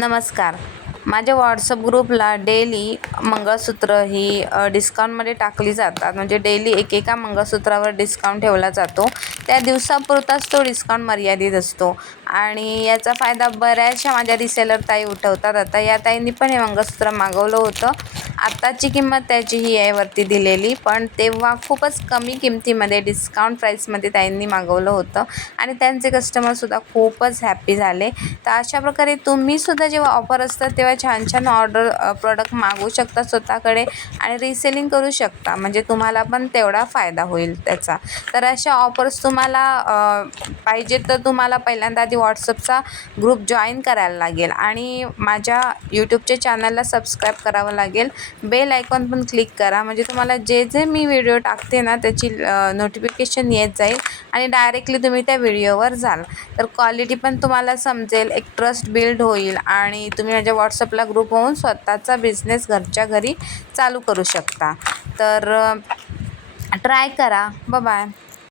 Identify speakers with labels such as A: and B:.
A: नमस्कार. माझ्या व्हॉट्सअप ग्रुपला डेली मंगळसूत्र ही डिस्काउंटमध्ये टाकली जातात. म्हणजे डेली एकेका मंगळसूत्रावर डिस्काउंट ठेवला जातो. त्या दिवसापुरताच तो डिस्काउंट मर्यादित असतो. आणि याचा फायदा बऱ्याचशा माझ्या रिसेलर ताई उठवतात. आता या ताईंनी पण हे मंगळसूत्र मागवलं होतं. आत्ताची किंमत त्याची ही आहे वरती दिलेली पण तेव्हा खूपच कमी किमतीमध्ये डिस्काउंट प्राईसमध्ये त्यांनी मागवलं होतं आणि त्यांचे कस्टमरसुद्धा खूपच हॅप्पी झाले. तर अशा प्रकारे तुम्हीसुद्धा जेव्हा ऑफर असतात तेव्हा छान छान ऑर्डर प्रोडक्ट मागवू शकता स्वतःकडे आणि रिसेलिंग करू शकता. म्हणजे तुम्हाला पण तेवढा फायदा होईल त्याचा. तर अशा ऑफर्स तुम्हाला पाहिजे तर तुम्हाला पहिल्यांदा आधी व्हॉट्सअपचा ग्रुप जॉईन करायला लागेल आणि माझ्या यूट्यूबच्या चॅनलला सबस्क्राईब करावं लागेल. बेल आयकॉन पण क्लिक करा. म्हणजे तुम्हाला जे जे मी व्हिडिओ टाकते ना त्याची नोटिफिकेशन येत जाईल आणि डायरेक्टली तुम्ही त्या व्हिडिओवर जाल. तर क्वालिटी पण तुम्हाला समजेल एक ट्रस्ट बिल्ड होईल आणि तुम्ही माझ्या व्हॉट्सअपला ग्रुप होऊन स्वतःचा बिझनेस घरच्या घरी चालू करू शकता. तर ट्राय करा. बाय